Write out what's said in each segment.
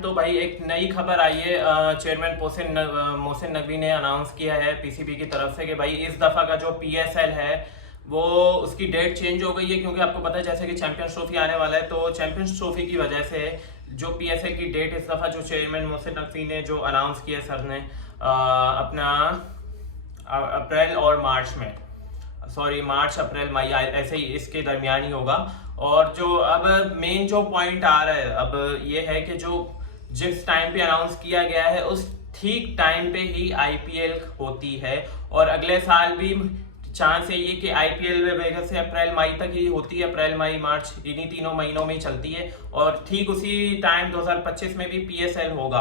तो भाई एक नई खबर आई है। चेयरमैन मोहसिन नकवी ने अनाउंस किया है पीसीबी की तरफ से कि भाई इस दफा का जो पीएसएल है वो उसकी डेट चेंज हो गई है, क्योंकि आपको पता है जैसे कि चैंपियंस ट्रॉफी आने वाला है, तो चैंपियंस ट्रॉफी की वजह से जो पीएसएल की डेट इस दफा जो चेयरमैन मोहसिन नकवी ने जो अनाउंस किया सर ने अपना अप्रैल और मार्च में, सॉरी मार्च अप्रैल मई ऐसे ही इसके दरमियान ही होगा। और जो अब मेन जो पॉइंट आ रहा है अब ये है कि जो जिस टाइम पे अनाउंस किया गया है उस ठीक टाइम पे ही आईपीएल होती है, और अगले साल भी चांस है ये कि आईपीएल में वजह से अप्रैल मई तक ही होती है, अप्रैल मई मार्च इन्हीं तीनों महीनों में ही चलती है, और ठीक उसी टाइम 2025 में भी पीएसएल होगा।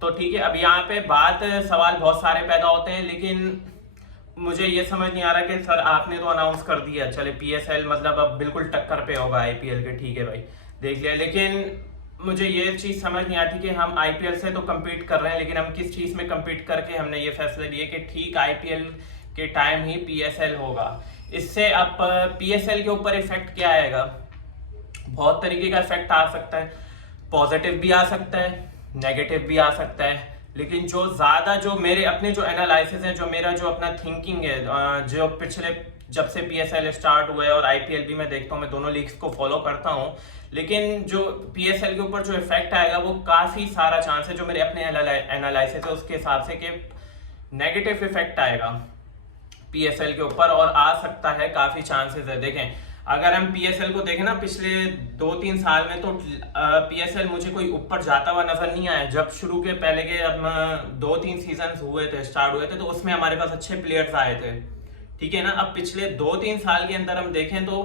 तो ठीक है, अब यहाँ पे सवाल बहुत सारे पैदा होते हैं, लेकिन मुझे ये समझ नहीं आ रहा कि सर आपने तो अनाउंस कर दिया, चले पीएसएल मतलब अब बिल्कुल टक्कर पे होगा आईपीएल के, ठीक है भाई देख लिया, लेकिन मुझे ये चीज समझ नहीं आती कि हम आईपीएल से तो कम्पीट कर रहे हैं, लेकिन हम किस चीज में कम्पीट करके हमने ये फैसला लिया कि ठीक आईपीएल के टाइम ही पीएसएल होगा। इससे अब पीएसएल के ऊपर इफेक्ट क्या आएगा? बहुत तरीके का इफेक्ट आ सकता है, पॉजिटिव भी आ सकता है, नेगेटिव भी आ सकता है, लेकिन जो ज्यादा जो मेरे अपने जो एनालिसिस है, जो मेरा जो अपना थिंकिंग है, जो पिछले जब से पीएसएल स्टार्ट हुआ है और आईपीएल भी मैं देखता हूँ, मैं दोनों लीग्स को फॉलो करता हूँ, लेकिन जो पीएसएल के ऊपर जो इफेक्ट आएगा वो काफी सारा चांस है, जो मेरे अपने एनालिसिस है उसके हिसाब से, कि नेगेटिव इफेक्ट आएगा पीएसएल के ऊपर, और आ सकता है, काफी चांसेस है। देखें अगर हम पीएसएल को देखें ना पिछले 2-3 साल में, तो पीएसएल मुझे कोई ऊपर जाता हुआ नजर नहीं आया। जब शुरू के पहले के अब 2-3 सीजन हुए थे, स्टार्ट हुए थे, तो उसमें हमारे पास अच्छे प्लेयर्स आए थे, ठीक है ना। अब पिछले 2-3 साल के अंदर हम देखें तो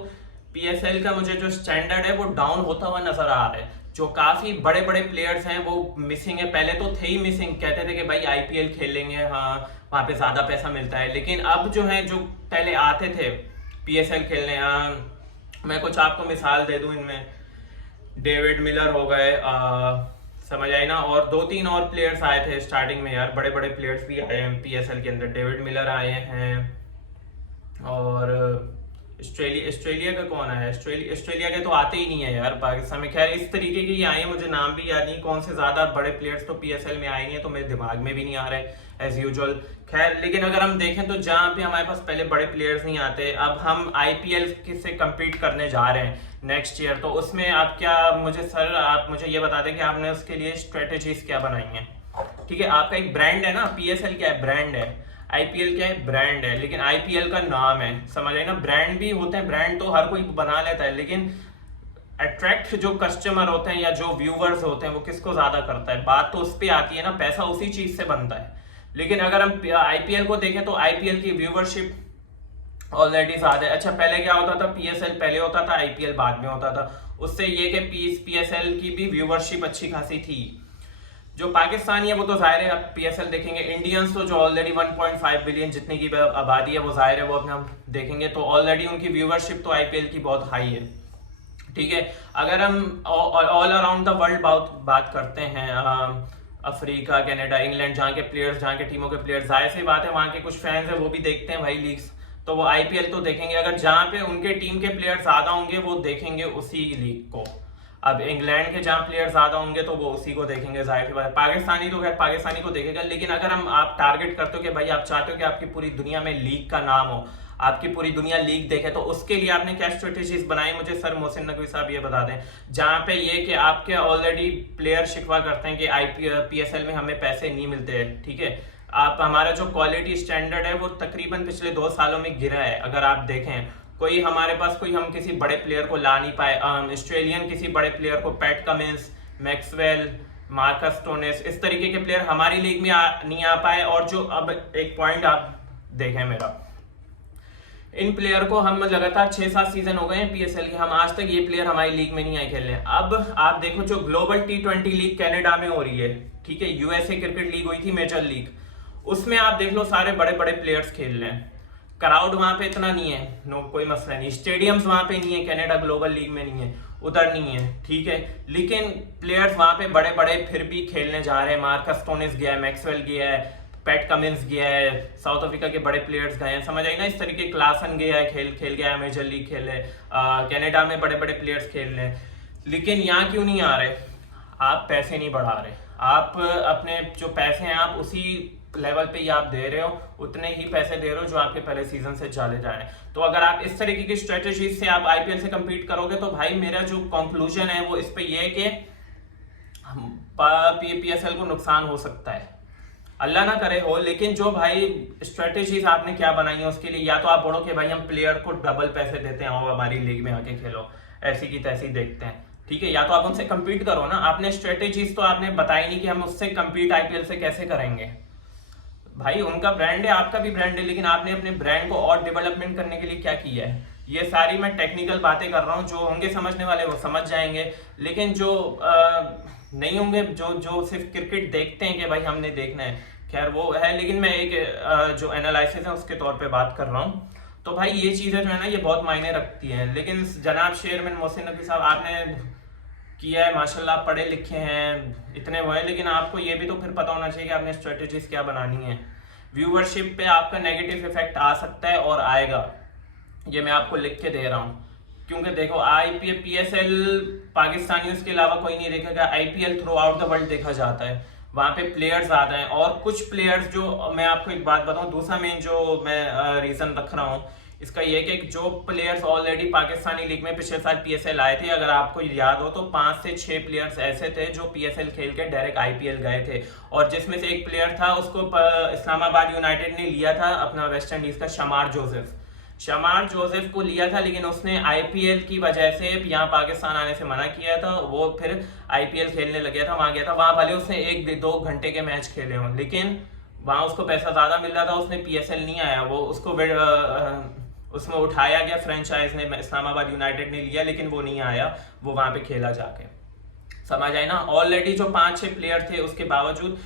पीएसएल का मुझे जो स्टैंडर्ड है वो डाउन होता हुआ नजर आ रहा है। जो काफी बड़े बड़े प्लेयर्स हैं वो मिसिंग है, पहले तो थे ही मिसिंग, कहते थे कि भाई आईपीएल खेलेंगे, हाँ वहां पे ज्यादा पैसा मिलता है, लेकिन अब जो है जो पहले आते थे पीएसएल खेलने, मैं कुछ आपको मिसाल दे दूं इनमें, डेविड मिलर हो गए, समझ आए ना, और 2-3 और प्लेयर्स आए थे स्टार्टिंग में यार, बड़े बड़े प्लेयर्स भी आए हैं पीएसएल के अंदर। डेविड मिलर आए हैं, और ऑस्ट्रेलिया का कौन है? ऑस्ट्रेलिया के तो आते ही नहीं है यार पाकिस्तान में। खैर इस तरीके के ये आए हैं, मुझे नाम भी याद नहीं कौन से ज्यादा बड़े प्लेयर्स तो पीएसएल में आए नहीं है, तो मेरे दिमाग में भी नहीं आ रहे एज यूजुअल। खैर लेकिन अगर हम देखें तो जहाँ पे हमारे पास पहले बड़े प्लेयर्स नहीं आते, अब हम आईपीएल से कम्पीट करने जा रहे हैं नेक्स्ट ईयर, तो उसमें आप क्या आप मुझे ये बता दें कि आपने उसके लिए स्ट्रेटेजीज क्या बनाई है? ठीक है, आपका एक ब्रांड है ना, पीएसएल क्या है? ब्रांड है। आईपीएल क्या है? ब्रांड है, लेकिन आईपीएल का नाम है, समझ आए ना। ब्रांड भी होते हैं, ब्रांड तो हर कोई बना लेता है, लेकिन अट्रैक्ट जो कस्टमर होते हैं या जो व्यूवर्स होते हैं वो किसको ज्यादा करता है? बात तो उस पर आती है ना, पैसा उसी चीज से बनता है। लेकिन अगर हम आईपीएल को देखें तो आईपीएल की व्यूवरशिप ऑलरेडी ज्यादा है। अच्छा पहले क्या होता था? पीएसएल पहले होता था, आईपीएल बाद में होता था, उससे ये कि पीएसएल की भी व्यूवरशिप अच्छी खासी थी। जो पाकिस्तानी है वो तो जाहिर है, आप पीएसएल देखेंगे, इंडियंस तो जो ऑलरेडी 1.5 बिलियन जितने की आबादी है वो जाहिर है वो अपने हम देखेंगे, तो ऑलरेडी उनकी व्यूवरशिप तो आईपीएल की बहुत हाई है, ठीक है। अगर हम ऑल अराउंड द वर्ल्ड बात करते हैं, अफ्रीका, कनाडा, इंग्लैंड, जहाँ के प्लेयर्स, जहाँ के टीमों के प्लेयर्स, जाहिर सी बात है वहाँ के कुछ फैंस है वो भी देखते हैं भाई लीग्स, तो वो आईपीएल तो देखेंगे। अगर जहाँ पे उनके टीम के प्लेयर्स ज्यादा होंगे वो देखेंगे उसी लीग को। अब इंग्लैंड के जहाँ प्लेयर ज्यादा होंगे तो वो उसी को देखेंगे, जाहिर सी बात है। पाकिस्तानी तो खैर पाकिस्तानी को देखेगा, लेकिन अगर हम आप टारगेट करते हो कि भाई आप चाहते हो कि आपकी पूरी दुनिया में लीग का नाम हो, आपकी पूरी दुनिया लीग देखे, तो उसके लिए आपने क्या स्ट्रेटेजीज बनाई? मुझे सर मोहसिन नकवी साहब ये बता दें, जहाँ पे ये कि आपके ऑलरेडी प्लेयर शिकवा करते हैं कि पीएसएल में हमें पैसे नहीं मिलते हैं, ठीक है। आप हमारा जो क्वालिटी स्टैंडर्ड है वो तकरीबन पिछले 2 सालों में गिरा है। अगर आप देखें कोई हमारे पास कोई हम किसी बड़े प्लेयर को ला नहीं पाए, ऑस्ट्रेलियन किसी बड़े प्लेयर को, पैट कमिंस, मैक्सवेल, मार्कस स्टोनेस, इस तरीके के प्लेयर हमारी लीग में नहीं आ पाए। और जो अब एक पॉइंट आप देखें मेरा, इन प्लेयर को हम लगातार 6-7 सीजन हो गए हैं पीएसएल के, हम आज तक ये प्लेयर हमारी लीग में नहीं आए खेलने। अब आप देखो जो ग्लोबल T20 लीग कनाडा में हो रही है, ठीक है, यूएसए क्रिकेट लीग हुई थी मेजर लीग, उसमें आप देख लो सारे बड़े बड़े प्लेयर्स खेल रहे हैं। क्राउड वहां पे इतना नहीं है, नो कोई मसला नहीं, स्टेडियम्स वहां पे नहीं है, कनाडा ग्लोबल लीग में नहीं है, उधर नहीं है, ठीक है, लेकिन प्लेयर्स वहां पे बड़े बड़े फिर भी खेलने जा रहे हैं। मार्कस स्टोनिस गया है, मैक्सवेल गया है, पैट कमिंस गया है, साउथ अफ्रीका के बड़े प्लेयर्स गए हैं, समझ आई ना। इस तरीके क्लासन गया है, खेल गया है, मेजर लीग खेले, कनाडा में बड़े बड़े प्लेयर्स खेल रहे हैं, लेकिन यहाँ क्यों नहीं आ रहे? आप पैसे नहीं बढ़ा रहे, आप अपने जो पैसे हैं आप उसी लेवल पे ही आप दे रहे हो, उतने ही पैसे दे रहे हो जो आपके पहले सीजन से चले जा रहे हैं। तो अगर आप इस तरीके की स्ट्रेटेजी से आप आईपीएल से कम्पीट करोगे तो भाई मेरा जो कंक्लूजन है वो इस पे ये है कि पीएसएल को नुकसान हो सकता है, अल्लाह ना करे हो। लेकिन जो भाई स्ट्रेटेजीज आपने क्या बनाई है उसके लिए, या तो आप बोलो कि भाई हम प्लेयर को डबल पैसे देते हैं और हमारी लीग में आके खेलो, ऐसी की तैसी देखते हैं, ठीक है, या तो आप उनसे कम्पीट करो ना। आपने स्ट्रेटेजीज तो आपने बताई नहीं कि हम उससे कम्पीट आईपीएल से कैसे करेंगे। भाई उनका ब्रांड है, आपका भी ब्रांड है, लेकिन आपने अपने ब्रांड को और डेवलपमेंट करने के लिए क्या किया है? ये सारी मैं टेक्निकल बातें कर रहा हूँ, जो होंगे समझने वाले वो समझ जाएंगे, लेकिन जो नहीं होंगे, जो सिर्फ क्रिकेट देखते हैं कि भाई हमने देखना है, खैर वो है। लेकिन मैं एक जो एनालिसिस है उसके तौर पे बात कर रहा हूँ। तो भाई ये चीज़ें जो है ना ये बहुत मायने रखती हैं। लेकिन जनाब चेयरमैन मोहसिन नकवी साहब, आपने किया है माशाल्लाह, पढ़े लिखे हैं, इतने वो है, लेकिन आपको ये भी तो फिर पता होना चाहिए कि आपने स्ट्रेटेजीज क्या बनानी है। व्यूवरशिप पे आपका नेगेटिव इफेक्ट आ सकता है और आएगा, ये मैं आपको लिख के दे रहा हूँ। क्योंकि देखो आईपीएल पीएसएल पाकिस्तानियों के अलावा कोई नहीं देखेगा, IPL through out the world देखा जाता है, वहाँ पे प्लेयर्स आते हैं। और कुछ प्लेयर्स जो, मैं आपको एक बात बताऊँ, दूसरा मेन जो मैं रीज़न रख रहा हूँ इसका ये कि जो प्लेयर्स ऑलरेडी पाकिस्तानी लीग में पिछले साल पीएसएल आए थे, अगर आपको याद हो तो 5 से 6 प्लेयर्स ऐसे थे जो पीएसएल खेल के डायरेक्ट आईपीएल गए थे, और जिसमें से एक प्लेयर था उसको इस्लामाबाद यूनाइटेड ने लिया था, अपना वेस्ट इंडीज का शमार जोसेफ को लिया था, लेकिन उसने आईपीएल की वजह से यहाँ पाकिस्तान आने से मना किया था। वो फिर आईपीएल खेलने लग गया था, वहां गया था, वहां भले उसने 1-2 घंटे के मैच खेले हों, लेकिन वहां उसको पैसा ज्यादा मिल रहा था, उसने पीएसएल नहीं आया, वो उसको उसमें उठाया गया, फ्रेंचाइज ने, इस्लामाबाद यूनाइटेड ने लिया, लेकिन वो नहीं आया, वो वहां पे खेला जाके, समझ आए ना। ऑलरेडी जो 5-6 प्लेयर थे उसके बावजूद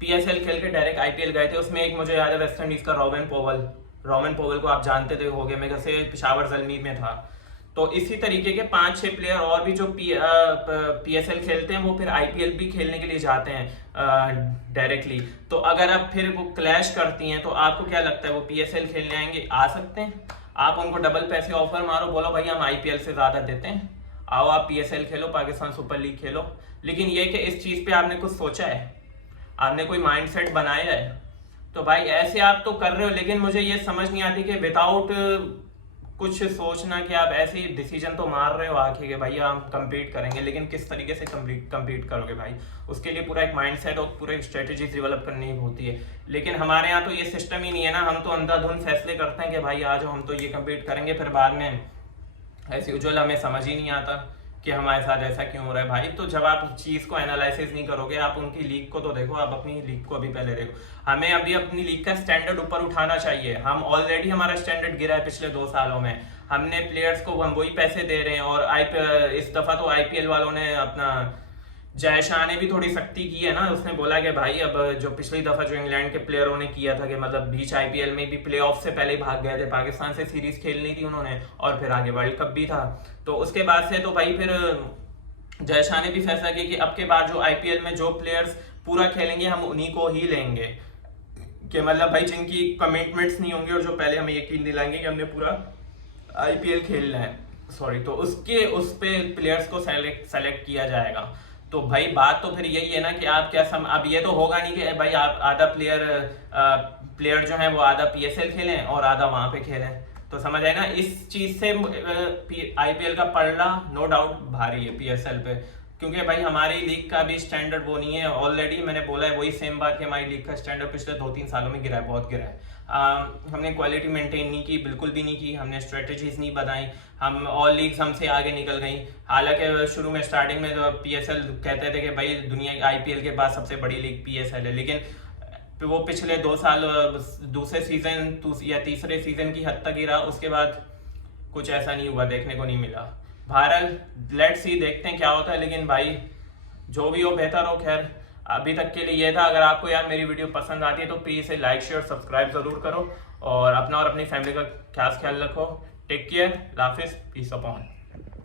पीएसएल खेल के डायरेक्ट आईपीएल गए थे। उसमें एक मुझे याद है वेस्ट इंडीज का रोमन पोवल को आप जानते थे होगे, मेरे से पेशावर जलमीर में था। तो इसी तरीके के 5-6 प्लेयर और भी जो पीएसएल खेलते हैं वो फिर आईपीएल भी खेलने के लिए जाते हैं डायरेक्टली। तो अगर आप फिर वो क्लैश करती हैं तो आपको क्या लगता है वो पीएसएल खेलने आएंगे? आ सकते हैं। आप उनको डबल पैसे ऑफर मारो, बोलो भाई हम आईपीएल से ज्यादा देते हैं, आओ आप पीएसएल खेलो, पाकिस्तान सुपर लीग खेलो। लेकिन ये कि इस चीज पे आपने कुछ सोचा है, आपने कोई माइंडसेट बनाया है? तो भाई ऐसे आप तो कर रहे हो, लेकिन मुझे ये समझ नहीं आती कि विदाउट कुछ सोचना कि आप ऐसे ही डिसीजन तो मार रहे हो आखिर के भाई हम कंपीट करेंगे, लेकिन किस तरीके से कंपीट करोगे भाई? उसके लिए पूरा एक माइंडसेट और पूरा स्ट्रेटेजी डेवलप करनी होती है। लेकिन हमारे यहाँ तो ये सिस्टम ही नहीं है ना, हम तो अंधाधुंध फैसले करते हैं कि भाई आ जाओ हम तो ये कंपीट करेंगे, फिर बाद में ऐसे उज्जवल हमें समझ ही नहीं आता कि हमारे साथ ऐसा क्यों हो रहा है भाई। तो जब आप चीज को एनालिसिस नहीं करोगे, आप उनकी लीग को तो देखो, आप अपनी लीग को अभी पहले देखो। हमें अभी अपनी लीग का स्टैंडर्ड ऊपर उठाना चाहिए। हम ऑलरेडी हमारा स्टैंडर्ड गिरा है पिछले 2 सालों में, हमने प्लेयर्स को हम वही पैसे दे रहे हैं। और इस दफा तो आईपीएल वालों ने अपना जय शाह ने भी थोड़ी सख्ती की है ना, उसने बोला कि भाई अब जो पिछली दफा जो इंग्लैंड के प्लेयरों ने किया था कि मतलब बीच आईपीएल में भी प्लेऑफ से पहले ही भाग गए थे, पाकिस्तान से सीरीज खेलनी थी उन्होंने और फिर आगे वर्ल्ड कप भी था। तो उसके बाद से तो भाई फिर जय शाह ने भी फैसला किया कि अब के बाद जो आईपीएल में जो प्लेयर्स पूरा खेलेंगे हम उन्हीं को ही लेंगे, कि मतलब भाई जिनकी कमिटमेंट्स नहीं होंगी और जो पहले हमें यकीन दिलाएंगे कि हमने पूरा आईपीएल खेलना है, सॉरी, तो उस पे प्लेयर्स को सेलेक्ट किया जाएगा। तो भाई बात तो फिर यही है ना कि आप क्या अब ये तो होगा नहीं कि भाई आप आधा प्लेयर जो है वो आधा पीएसएल खेलें और आधा वहां पे खेलें। तो समझ आए ना, इस चीज से आईपीएल का पलड़ा नो डाउट भारी है पीएसएल पे, क्योंकि भाई हमारी लीग का भी स्टैंडर्ड वो नहीं है। ऑलरेडी मैंने बोला है वही सेम बात कि हमारी लीग का स्टैंडर्ड पिछले 2-3 सालों में गिरा है, बहुत गिरा है। हमने क्वालिटी मेंटेन नहीं की, बिल्कुल भी नहीं की, हमने स्ट्रेटजीज नहीं बनाई, हम ऑल लीग्स हमसे आगे निकल गई। हालांकि शुरू में स्टार्टिंग में जो पीएसएल कहते थे कि भाई दुनिया की आईपीएल के बाद सबसे बड़ी लीग पीएसएल है, लेकिन वो पिछले 2 साल दूसरे सीजन या तीसरे सीजन की हद तक ही रहा, उसके बाद कुछ ऐसा नहीं हुआ, देखने को नहीं मिला। बहरहाल लेट्स सी, देखते हैं क्या होता है। लेकिन भाई जो भी हो बेहतर हो। खैर अभी तक के लिए ये था। अगर आपको यार मेरी वीडियो पसंद आती है तो प्लीज इसे लाइक शेयर सब्सक्राइब जरूर करो और अपना और अपनी फैमिली का खास ख्याल रखो। टेक केयर, हाफिज, पीस अपॉन।